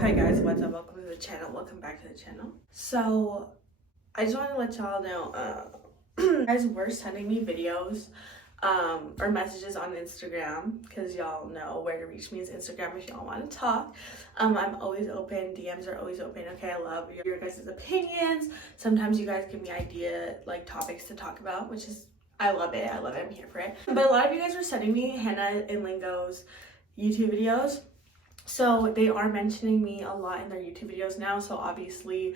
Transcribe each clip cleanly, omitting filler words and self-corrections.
Hi guys, what's up? Welcome to the channel. Welcome back to the channel. So I just want to let y'all know you guys were sending me videos or messages on Instagram, because y'all know where to reach me is Instagram if y'all want to talk. I'm always open. DMs are always open. Okay, I love your guys' opinions. Sometimes you guys give me topics to talk about, which is I love it. I'm here for it. But a lot of you guys were sending me Hannah and Lingo's YouTube videos. So they are mentioning me a lot in their YouTube videos now. So obviously,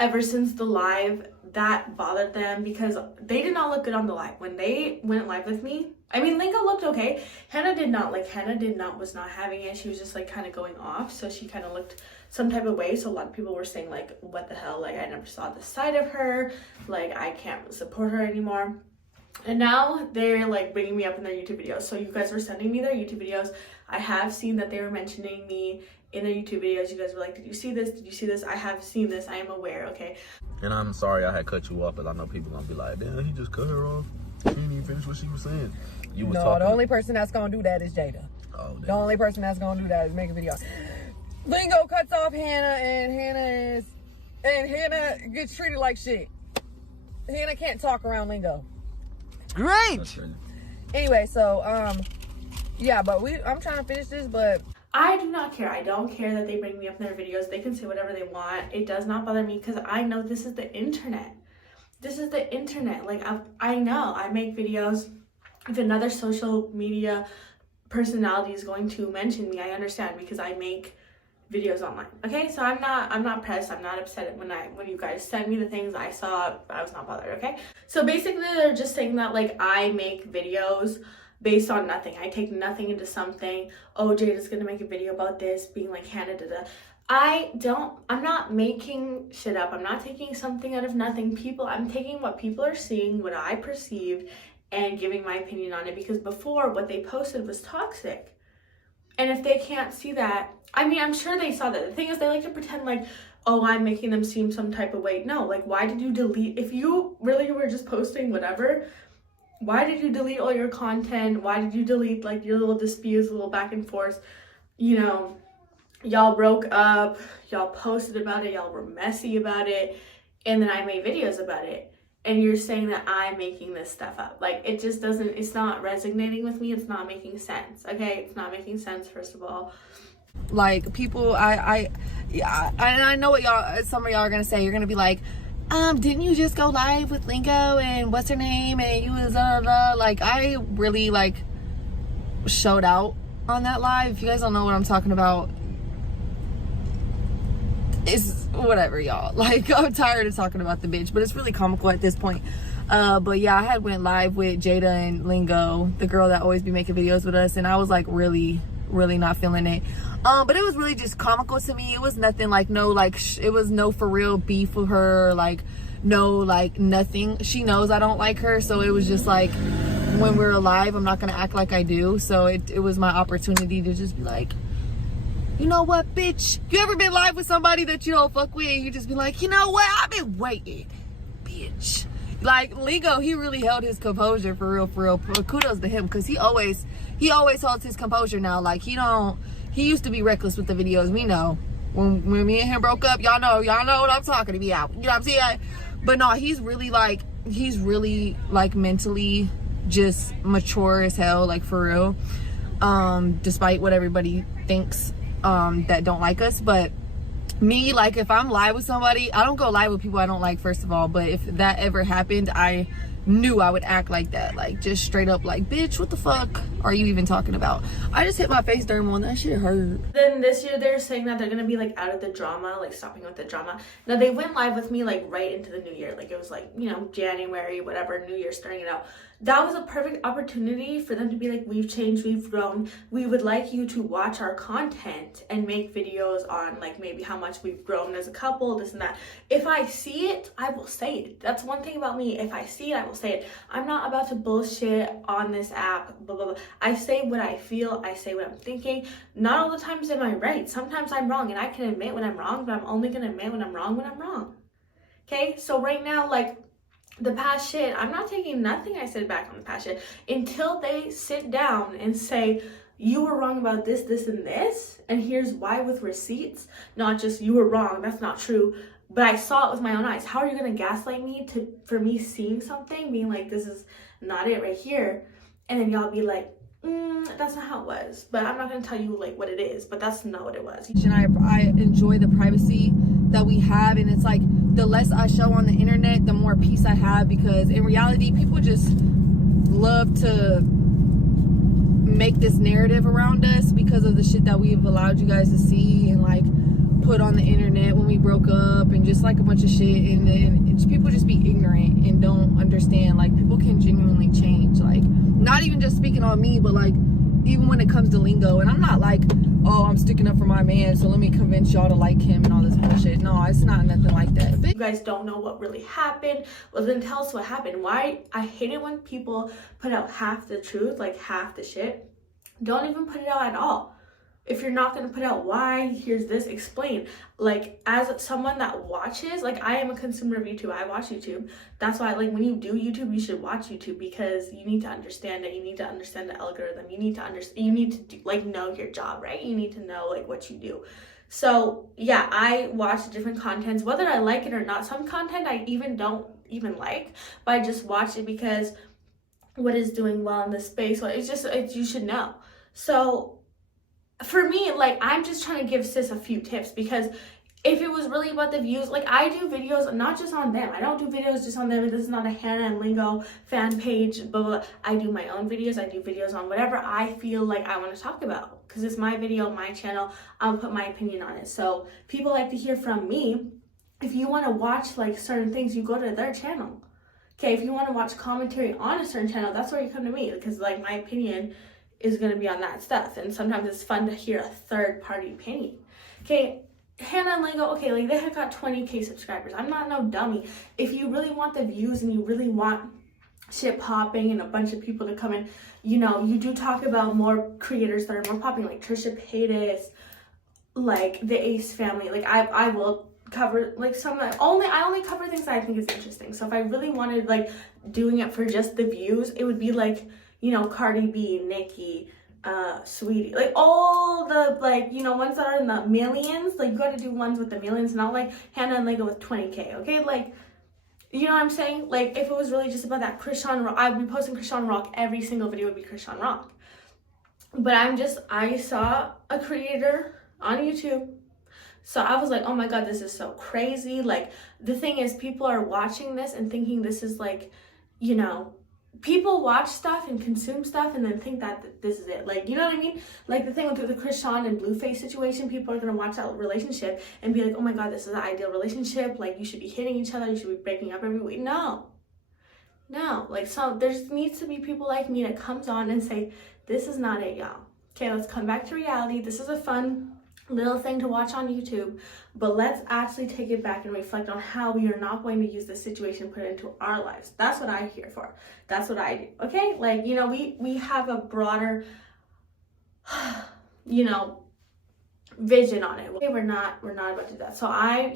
ever since the live, that bothered them because they did not look good on the live. When they went live with me, I mean, Lingo looked okay. Hannah did not. Was not having it. She was just kind of going off. So she kind of looked some type of way. So a lot of people were saying what the hell? I never saw this side of her. I can't support her anymore. And now they're bringing me up in their YouTube videos. So you guys were sending me their YouTube videos. I have seen that they were mentioning me in their YouTube videos. You guys were like, did you see this? Did you see this? I have seen this. I am aware, okay? And I'm sorry I had cut you off, but I know people gonna be like, damn, he just cut her off. She didn't even finish what she was saying. You was talking. The only person that's gonna do that is Jada. Oh, damn. The only person that's gonna do that is make a video. Lingo cuts off Hannah, and Hannah gets treated like shit. Hannah can't talk around Lingo. Great. Anyway, so yeah, but I'm trying to finish this, but I do not care. I don't care that they bring me up in their videos. They can say whatever they want. It does not bother me because I know this is the internet. This is the internet. I know I make videos. If another social media personality is going to mention me, I understand because I make videos online. Okay, so I'm not pressed. I'm not upset when you guys send me the things I saw. I was not bothered. Okay, so basically they're just saying that I make videos based on nothing. I take nothing into something. Oh, Jada's gonna make a video about this, being like Hannah. I'm not making shit up. I'm not taking something out of nothing. I'm taking what people are seeing, what I perceived, and giving my opinion on it, because before what they posted was toxic. And if they can't see that, I mean, I'm sure they saw that. The thing is, they like to pretend oh, I'm making them seem some type of way. No, why did you delete? If you really were just posting whatever, why did you delete all your content? Why did you delete your little disputes, little back and forth? Y'all broke up, y'all posted about it, y'all were messy about it, and then I made videos about it. And you're saying that I'm making this stuff up. It just doesn't, it's not resonating with me. It's not making sense, okay? It's not making sense, first of all. People, I know what some of y'all are gonna say. You're gonna be like, didn't you just go live with Lingo and what's her name? And you was, I really, showed out on that live. If you guys don't know what I'm talking about, it's whatever, y'all. I'm tired of talking about the bitch, but it's really comical at this point. But yeah, I had went live with Jada and Lingo, the girl that always be making videos with us, and I was really not feeling it. But it was really just comical to me. It was nothing it was no for real beef with her, nothing. She knows I don't like her, so it was just when we're live, I'm not gonna act like I do. So it was my opportunity to just be like, you know what, bitch? You ever been live with somebody that you don't fuck with and you just be like, you know what? I've been waiting, bitch. Lingo, he really held his composure for real. Kudos to him, because he always holds his composure now. He used to be reckless with the videos. We know. When me and him broke up, y'all know what I'm talking about. You know what I'm saying? But no, he's really mentally just mature as hell, for real. Despite what everybody thinks that don't like us. But me, if I'm live with somebody, I don't go live with people I don't like, first of all. But if that ever happened, I knew I would act like that, just straight up bitch, what the fuck are you even talking about? I just hit my face dermal and that shit hurt. Then this year they're saying that they're gonna be out of the drama, stopping with the drama. Now they went live with me right into the new year, it was January, whatever, New Year, starting it out. That was a perfect opportunity for them to be we've changed, we've grown, we would like you to watch our content and make videos on maybe how much we've grown as a couple, this and that. If I see it, I will say it. That's one thing about me. If I see it, I will say it. I'm not about to bullshit on this app, blah blah blah. I say what I feel, I say what I'm thinking. Not all the times am I right. Sometimes I'm wrong, and I can admit when I'm wrong, but I'm only gonna admit when I'm wrong. Okay, so right now, the past shit, I'm not taking nothing I said back on the past shit until they sit down and say, you were wrong about this, this, and this, and here's why with receipts, not just you were wrong, that's not true, but I saw it with my own eyes. How are you gonna gaslight me for me seeing something, being like, this is not it right here, and then y'all be like, that's not how it was, but I'm not gonna tell you like what it is, but that's not what it was. And I enjoy the privacy that we have, and it's like the less I show on the internet, the more peace I have, because in reality people just love to make this narrative around us because of the shit that we've allowed you guys to see and like put on the internet when we broke up, and just like a bunch of shit, and then people just be ignorant and don't understand. Like, people can genuinely change, like, not even just speaking on me, but like even when it comes to Lingo. And I'm not like, oh, I'm sticking up for my man, so let me convince y'all to like him and all this bullshit. No, it's not nothing like that. You guys don't know what really happened. Well, then tell us what happened. Why? I hate it when people put out half the truth, like half the shit. Don't even put it out at all. If you're not gonna put out why, here's this, explain. Like, as someone that watches, like, I am a consumer of YouTube. I watch YouTube. That's why, like, when you do YouTube, you should watch YouTube, because you need to understand it. You need to understand the algorithm. You need to understand, you need to do, like, know your job, right? You need to know like what you do. So yeah, I watch different contents, whether I like it or not. Some content I even don't even like, but I just watch it because what is doing well in this space. Well, it's you should know. So for me, like, I'm just trying to give sis a few tips, because if it was really about the views, like, I do videos not just on them. I don't do videos just on them. This is not a Hannah and Lingo fan page, blah, blah, blah. I do my own videos. I do videos on whatever I feel like I want to talk about, because it's my video, my channel. I'll put my opinion on it. So people like to hear from me. If you want to watch like certain things, you go to their channel. Okay, if you want to watch commentary on a certain channel, that's where you come to me, because like my opinion is going to be on that stuff, and sometimes it's fun to hear a third party opinion. Okay, Hannah and Lingo, okay, like, they have got 20K subscribers. I'm not no dummy. If you really want the views and you really want shit popping and a bunch of people to come in, you know, you do talk about more creators that are more popping, like Trisha Paytas, like the Ace family. Like, I will cover like some I only cover things that I think is interesting. So if I really wanted like doing it for just the views, it would be like, you know, Cardi B, Nicki, Sweetie, like all the, like, you know, ones that are in the millions. Like, you got to do ones with the millions, not like Hannah and Lingo with 20K. Okay, like, you know what I'm saying? Like, if it was really just about that Christian Rock, I would be posting Christian Rock. Every single video would be Christian Rock. But I saw a creator on YouTube, so I was like, oh my god, this is so crazy. Like, the thing is, people are watching this and thinking this is like, you know, people watch stuff and consume stuff and then think that this is it. Like, you know what I mean? Like, the thing with the Krishan and Blueface situation, people are going to watch that relationship and be like, oh my god, this is the ideal relationship. Like, you should be hitting each other. You should be breaking up every week. No. Like, so there needs to be people like me that comes on and say, this is not it, y'all. Okay, let's come back to reality. This is a fun little thing to watch on YouTube, but let's actually take it back and reflect on how we are not going to use this situation and put it into our lives. That's what I'm here for. That's what I do. Okay, like, you know, we have a broader, you know, vision on it. Okay, we're not about to do that. So I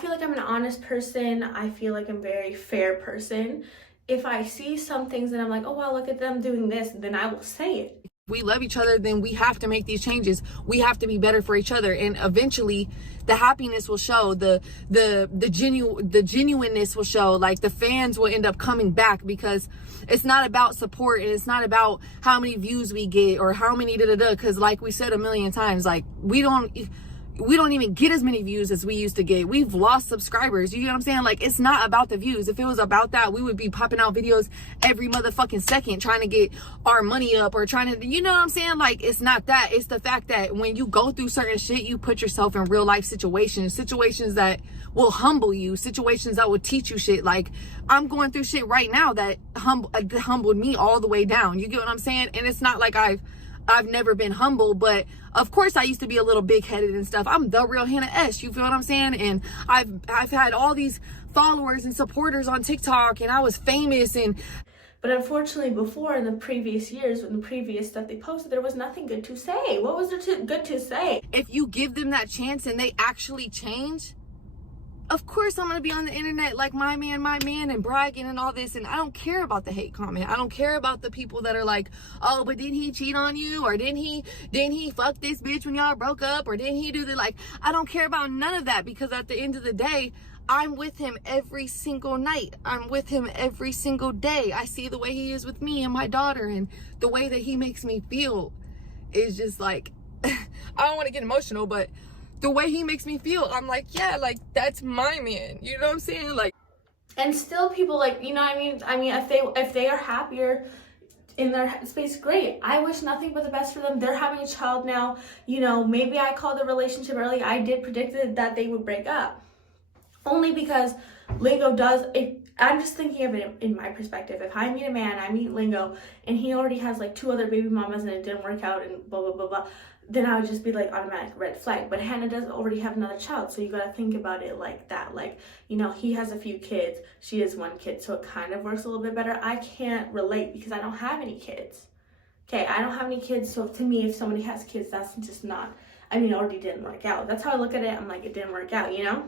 feel like I'm an honest person. I feel like I'm a very fair person. If I see some things and I'm like, oh wow, look at them doing this, then I will say it. We love each other, then we have to make these changes. We have to be better for each other, and eventually the happiness will show, the genuineness will show. Like, the fans will end up coming back, because it's not about support, and it's not about how many views we get or how many because like we said a million times, like, we don't even get as many views as we used to get. We've lost subscribers. You know what I'm saying? Like, it's not about the views. If it was about that, we would be popping out videos every motherfucking second trying to get our money up, or trying to, you know what I'm saying? Like, it's not that. It's the fact that when you go through certain shit, you put yourself in real life situations that will humble you, situations that will teach you shit. Like, I'm going through shit right now that humbled me all the way down. You get what I'm saying? And it's not like I've never been humble, but of course I used to be a little big-headed and stuff. I'm the real Hannah S, you feel what I'm saying? And I've had all these followers and supporters on TikTok, and I was famous. But unfortunately, before, in the previous years, when the previous stuff they posted, there was nothing good to say. What was there good to say? If you give them that chance and they actually change, of course I'm gonna be on the internet like my man and bragging and all this, and I don't care about the hate comment. I don't care about the people that are like, oh, but didn't he cheat on you, or didn't he fuck this bitch when y'all broke up, or didn't he do the, like, I don't care about none of that, because at the end of the day, I'm with him every single night. I'm with him every single day. I see the way he is with me and my daughter, and the way that he makes me feel is just like, I don't want to get emotional, but the way he makes me feel, I'm like, yeah, like, that's my man. You know what I'm saying? Like, and still people, like, you know what I mean? I mean, if they are happier in their space, great. I wish nothing but the best for them. They're having a child now. You know, maybe I called the relationship early. I did predict that they would break up. Only because Lingo does, I'm just thinking of it in my perspective. If I meet a man, I meet Lingo, and he already has like 2 other baby mamas and it didn't work out and blah, blah, blah, blah, then I would just be like automatic red flag. But Hannah does already have another child, so you gotta think about it like that. Like, you know, he has a few kids, she has 1 kid, so it kind of works a little bit better. I can't relate because I don't have any kids. Okay, I don't have any kids, so to me, if somebody has kids, that's just not, I mean, it already didn't work out. That's how I look at it. I'm like, it didn't work out, you know?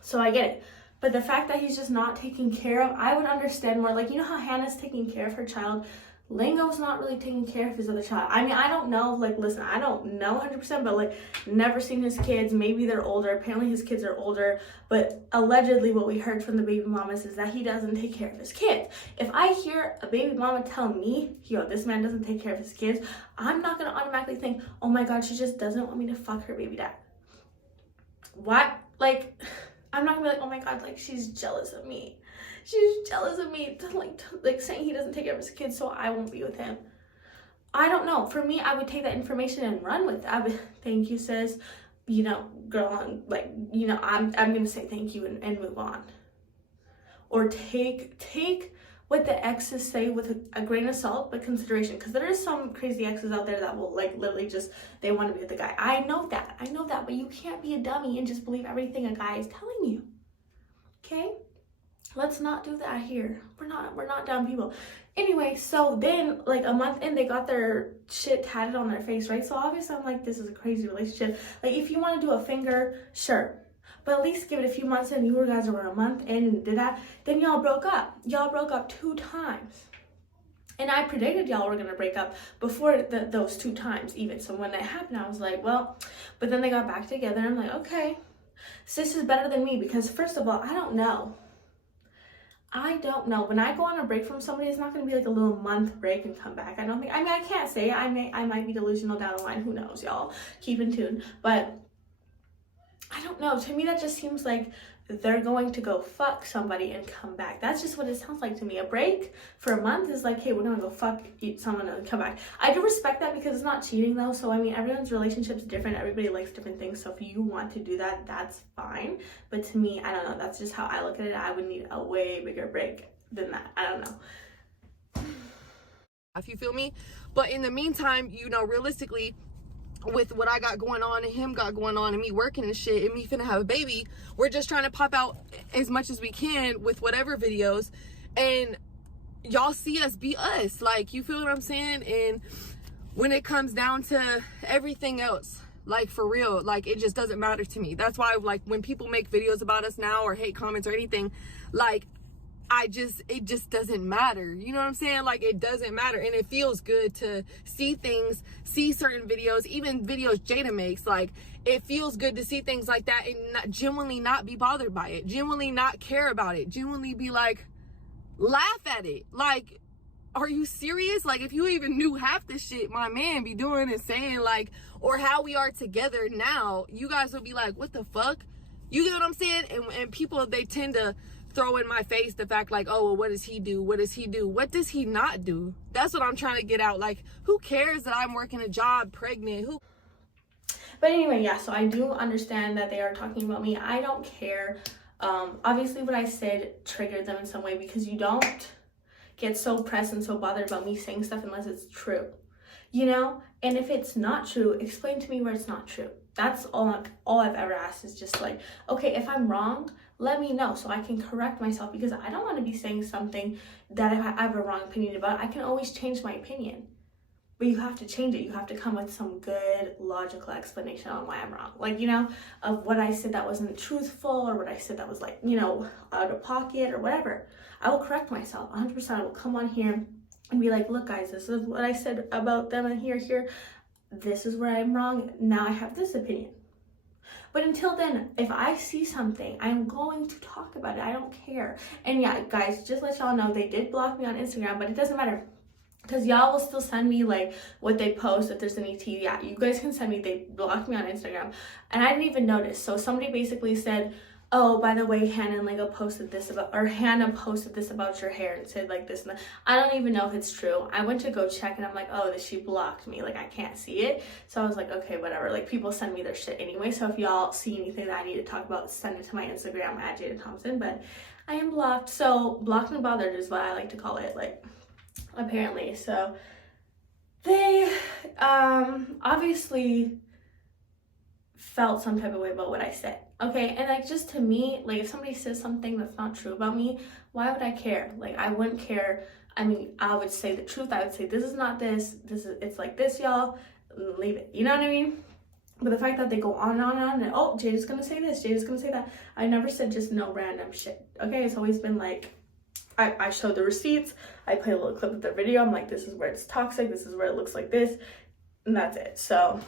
So I get it. But the fact that he's just not taken care of, I would understand more. Like, you know how Hannah's taking care of her child? Lingo's not really taking care of his other child. I mean, I don't know. Like, listen, I don't know 100%, but like, never seen his kids. Maybe they're older. Apparently his kids are older. But allegedly what we heard from the baby mamas is that he doesn't take care of his kids. If I hear a baby mama tell me, yo, this man doesn't take care of his kids, I'm not going to automatically think, oh my God, she just doesn't want me to fuck her baby dad. What? Like, I'm not gonna be like, oh my God, like, she's jealous of me. She's jealous of me, like saying he doesn't take care of his kids, so I won't be with him. I don't know. For me, I would take that information and run with it. I would, thank you, sis. You know, girl, like, you know, I'm gonna say thank you and move on. Or take what the exes say with a grain of salt, but consideration, because there is some crazy exes out there that will, like, literally just, they want to be with the guy. I know that, but you can't be a dummy and just believe everything a guy is telling you. Okay, let's not do that here. We're not dumb people. Anyway, so then, like, a month in, they got their shit tatted on their face, right? So obviously I'm like, this is a crazy relationship. Like, if you want to do a finger, sure, but at least give it a few months, and you guys were a month in and did that. Then y'all broke up. Y'all broke up 2 times. And I predicted y'all were going to break up before those 2 times even. So when that happened, I was like, well, but then they got back together. And I'm like, okay, sis is better than me, because first of all, I don't know. When I go on a break from somebody, it's not going to be like a little month break and come back. I don't think, I mean, I can't say, I might be delusional down the line. Who knows, y'all? Keep in tune. But I don't know. To me, that just seems like they're going to go fuck somebody and come back. That's just what it sounds like to me. A break for a month is like, hey, we're going to go fuck someone and come back. I do respect that, because it's not cheating, though. So, I mean, everyone's relationship is different. Everybody likes different things. So if you want to do that, that's fine. But to me, I don't know. That's just how I look at it. I would need a way bigger break than that. I don't know. if you feel me. But in the meantime, you know, realistically, with what I got going on and him got going on and me working and shit and me finna have a baby, we're just trying to pop out as much as we can with whatever videos, and y'all see us be us. Like, you feel what I'm saying? And when it comes down to everything else, like, for real, like, it just doesn't matter to me. That's why, like, when people make videos about us now or hate comments or anything, like, it just doesn't matter. You know what I'm saying? Like, it doesn't matter. And it feels good to see things, see certain videos, even videos Jada makes. Like, it feels good to see things like that and genuinely not be bothered by it, genuinely not care about it, genuinely be like, laugh at it. Like, are you serious? Like, if you even knew half the shit my man be doing and saying, like, or how we are together now, you guys would be like, what the fuck? You get what I'm saying? And people, they tend to throw in my face the fact, like, oh, well, what does he do? What does he do? What does he not do? That's what I'm trying to get out. Like, who cares that I'm working a job, pregnant? Who? But anyway, yeah, so I do understand that they are talking about me. I don't care. Obviously what I said triggered them in some way, because you don't get so pressed and so bothered about me saying stuff unless it's true, you know? And if it's not true, explain to me where it's not true. That's all I've ever asked, is just like, okay, if I'm wrong, let me know so I can correct myself, because I don't want to be saying something that I have a wrong opinion about. I can always change my opinion. but you have to change it. You have to come with some good logical explanation on why I'm wrong. Like, you know, of what I said that wasn't truthful, or what I said that was like, you know, out of pocket or whatever. I will correct myself 100%. I will come on here and be like, look guys, this is what I said about them, and here, this is where I'm wrong. Now I have this opinion. But until then, if I see something, I'm going to talk about it. I don't care. And yeah, guys, just let y'all know, they did block me on Instagram, but it doesn't matter. Because y'all will still send me like what they post if there's any tea. Yeah, you guys can send me. They blocked me on Instagram. And I didn't even notice. So somebody basically said, oh, by the way, Hannah and Lingo posted this about, or Hannah posted this about your hair and said like this and that. I don't even know if it's true. I went to go check and I'm like, oh, she blocked me. Like, I can't see it. So I was like, okay, whatever. Like, people send me their shit anyway. So if y'all see anything that I need to talk about, send it to my Instagram at Jada Thompson. But I am blocked. So blocked and bothered is what I like to call it. Like, apparently. So they obviously felt some type of way about what I said. Okay, and like, just to me, like, if somebody says something that's not true about me, why would I care? Like, I wouldn't care. I mean, I would say the truth. I would say, this is not this is, it's like this, y'all, leave it. You know what I mean? But the fact that they go on and on and, oh, Jada's gonna say this, Jada's gonna say that. I never said just no random shit. Okay, it's always been like, I showed the receipts, I played a little clip of their video, I'm like, this is where it's toxic, this is where it looks like this, and that's it. So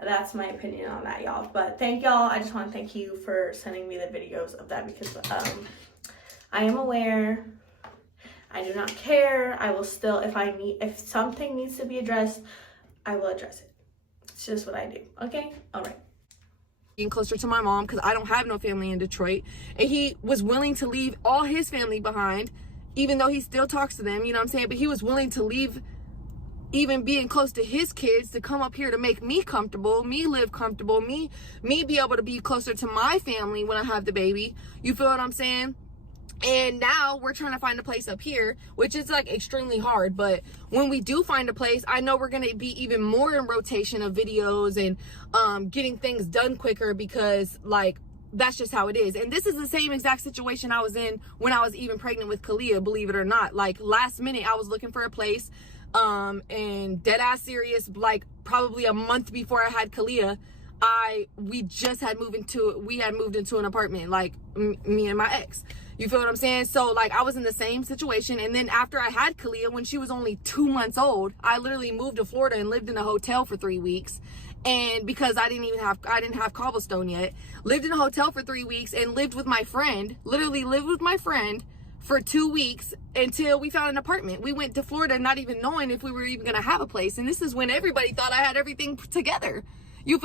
that's my opinion on that, y'all. But thank y'all. I just want to thank you for sending me the videos of that, because I am aware. I do not care. I will still, if something needs to be addressed, I will address it. It's just what I do. Okay? All right. Getting closer to my mom, because I don't have no family in Detroit, and he was willing to leave all his family behind, even though he still talks to them, you know what I'm saying? But he was willing to leave even being close to his kids to come up here to make me comfortable, me live comfortable, me be able to be closer to my family when I have the baby. You feel what I'm saying? And now we're trying to find a place up here, which is like extremely hard. But when we do find a place, I know we're going to be even more in rotation of videos and getting things done quicker, because like, that's just how it is. And this is the same exact situation I was in when I was even pregnant with Kalia, believe it or not. Like, last minute I was looking for a place, and dead ass serious, like probably a month before I had Kalia, we had moved into an apartment, like me and my ex. You feel what I'm saying? So like, I was in the same situation. And then after I had Kalia, when she was only 2 months old, I literally moved to Florida and lived in a hotel for 3 weeks. And because I didn't have cobblestone yet, lived in a hotel for 3 weeks and literally lived with my friend for 2 weeks until we found an apartment. We went to Florida not even knowing if we were even gonna have a place. And this is when everybody thought I had everything together. You